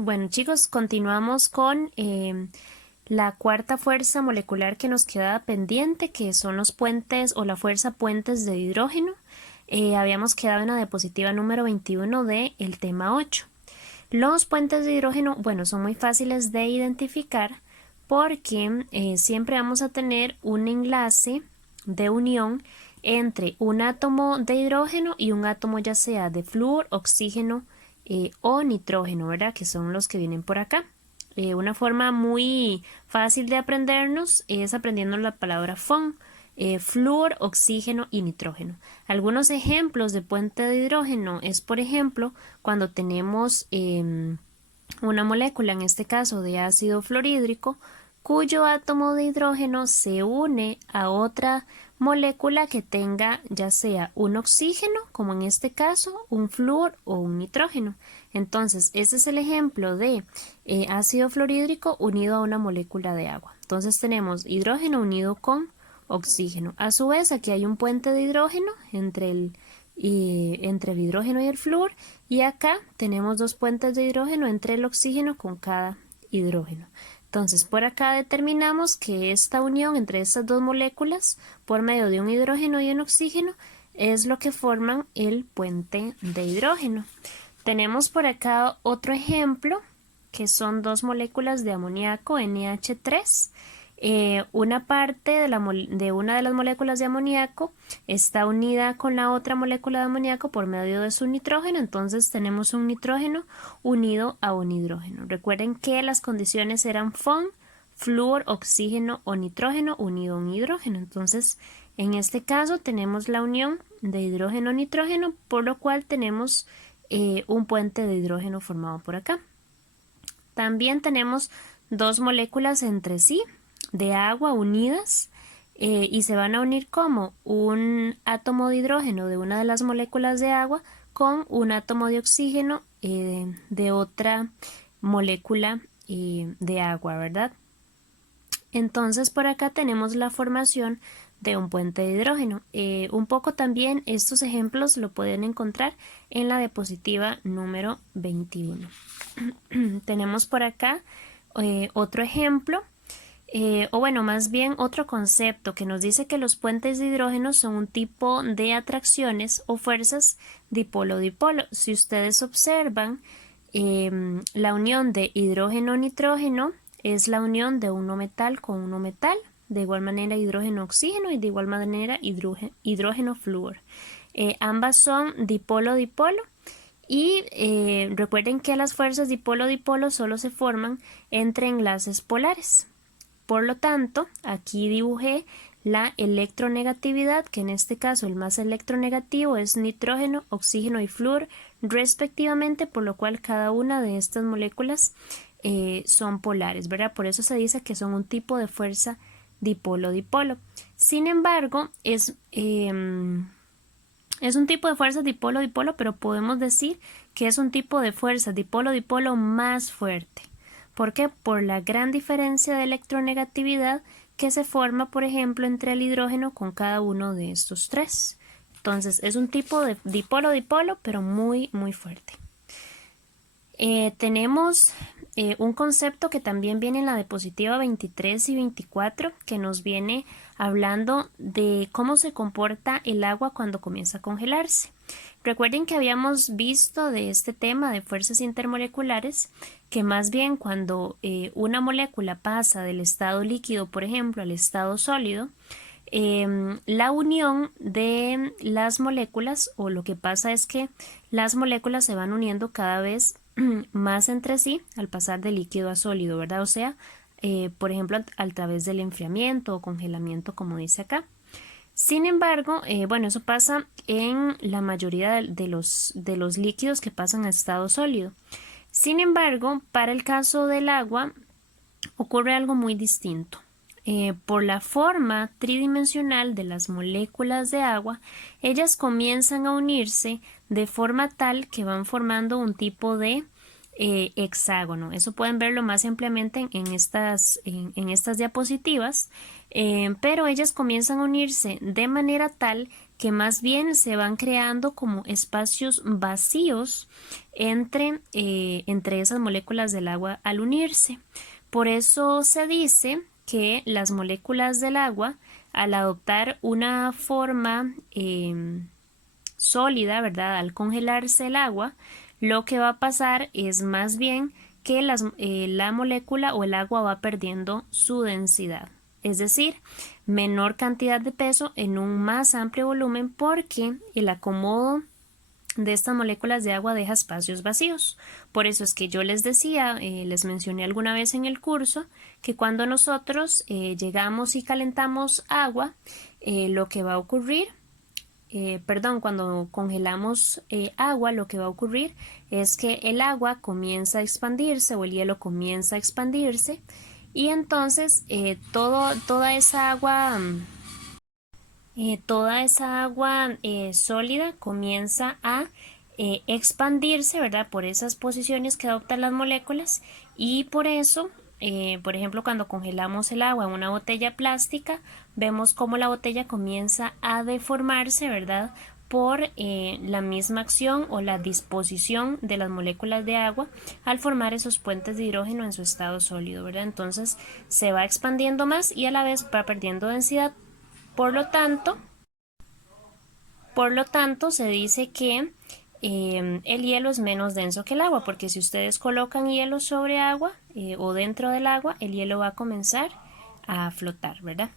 Bueno, chicos, continuamos con la cuarta fuerza molecular que nos queda pendiente, que son los puentes o la fuerza puentes de hidrógeno. Habíamos quedado en la diapositiva número 21 del tema 8. Los puentes de hidrógeno, bueno, son muy fáciles de identificar porque siempre vamos a tener un enlace de unión entre un átomo de hidrógeno y un átomo ya sea de flúor, oxígeno o nitrógeno, ¿verdad? Que son los que vienen por acá. Una forma muy fácil de aprendernos es aprendiendo la palabra FON, flúor, oxígeno y nitrógeno. Algunos ejemplos de puente de hidrógeno es, por ejemplo, cuando tenemos una molécula, en este caso de ácido fluorhídrico, cuyo átomo de hidrógeno se une a otra molécula que tenga ya sea un oxígeno, como en este caso, un flúor o un nitrógeno. Entonces, este es el ejemplo de ácido fluorhídrico unido a una molécula de agua. Entonces tenemos hidrógeno unido con oxígeno. A su vez, aquí hay un puente de hidrógeno entre el hidrógeno y el flúor, y acá tenemos dos puentes de hidrógeno entre el oxígeno con cada hidrógeno. Entonces, por acá determinamos que esta unión entre estas dos moléculas por medio de un hidrógeno y un oxígeno es lo que forman el puente de hidrógeno. Tenemos por acá otro ejemplo que son dos moléculas de amoníaco NH3. Una parte de una de las moléculas de amoníaco está unida con la otra molécula de amoníaco por medio de su nitrógeno, entonces tenemos un nitrógeno unido a un hidrógeno. Recuerden que las condiciones eran FON, flúor, oxígeno o nitrógeno unido a un hidrógeno. Entonces, en este caso tenemos la unión de hidrógeno-nitrógeno, por lo cual tenemos un puente de hidrógeno formado por acá. También tenemos dos moléculas entre sí de agua unidas y se van a unir como un átomo de hidrógeno de una de las moléculas de agua con un átomo de oxígeno de otra molécula de agua, ¿verdad? Entonces por acá tenemos la formación de un puente de hidrógeno. Un poco también estos ejemplos lo pueden encontrar en la diapositiva número 21. Tenemos por acá otro ejemplo, o bueno, más bien otro concepto que nos dice que los puentes de hidrógeno son un tipo de atracciones o fuerzas dipolo-dipolo. Si ustedes observan, la unión de hidrógeno-nitrógeno es la unión de uno metal con uno metal, de igual manera hidrógeno-oxígeno y de igual manera hidrógeno-flúor. Ambas son dipolo-dipolo. Y recuerden que las fuerzas dipolo-dipolo solo se forman entre enlaces polares. Por lo tanto, aquí dibujé la electronegatividad, que en este caso el más electronegativo es nitrógeno, oxígeno y flúor respectivamente, por lo cual cada una de estas moléculas son polares, ¿verdad? Por eso se dice que son un tipo de fuerza dipolo-dipolo. Sin embargo, es un tipo de fuerza dipolo-dipolo, pero podemos decir que es un tipo de fuerza dipolo-dipolo más fuerte. ¿Por qué? Por la gran diferencia de electronegatividad que se forma, por ejemplo, entre el hidrógeno con cada uno de estos tres. Entonces, es un tipo de dipolo-dipolo, pero muy, muy fuerte. Tenemos un concepto que también viene en la diapositiva 23 y 24, que nos viene hablando de cómo se comporta el agua cuando comienza a congelarse. Recuerden que habíamos visto de este tema de fuerzas intermoleculares que más bien cuando una molécula pasa del estado líquido, por ejemplo, al estado sólido, la unión de las moléculas, o lo que pasa es que las moléculas se van uniendo cada vez más entre sí al pasar de líquido a sólido, ¿verdad? O sea, por ejemplo, a través del enfriamiento o congelamiento, como dice acá. Sin embargo, bueno, eso pasa en la mayoría de los líquidos que pasan a estado sólido. Sin embargo, para el caso del agua ocurre algo muy distinto. Por la forma tridimensional de las moléculas de agua, ellas comienzan a unirse de forma tal que van formando un tipo de hexágono. Eso pueden verlo más ampliamente en estas diapositivas, pero ellas comienzan a unirse de manera tal que más bien se van creando como espacios vacíos entre esas moléculas del agua al unirse. Por eso se dice que las moléculas del agua, al adoptar una forma sólida, ¿verdad? Al congelarse el agua, lo que va a pasar es más bien que la molécula o el agua va perdiendo su densidad, es decir, menor cantidad de peso en un más amplio volumen porque el acomodo de estas moléculas de agua deja espacios vacíos. Por eso es que yo les decía, les mencioné alguna vez en el curso, que cuando nosotros llegamos y calentamos agua, lo que va a ocurrir cuando congelamos agua, lo que va a ocurrir es que el agua comienza a expandirse o el hielo comienza a expandirse y entonces toda esa agua sólida comienza a expandirse, ¿verdad? Por esas posiciones que adoptan las moléculas y por eso, por ejemplo, cuando congelamos el agua en una botella plástica, vemos cómo la botella comienza a deformarse, ¿verdad? Por la misma acción o la disposición de las moléculas de agua al formar esos puentes de hidrógeno en su estado sólido, ¿verdad? Entonces se va expandiendo más y a la vez va perdiendo densidad. Por lo tanto, se dice que el hielo es menos denso que el agua, porque si ustedes colocan hielo sobre agua o dentro del agua, el hielo va a comenzar a flotar, ¿verdad?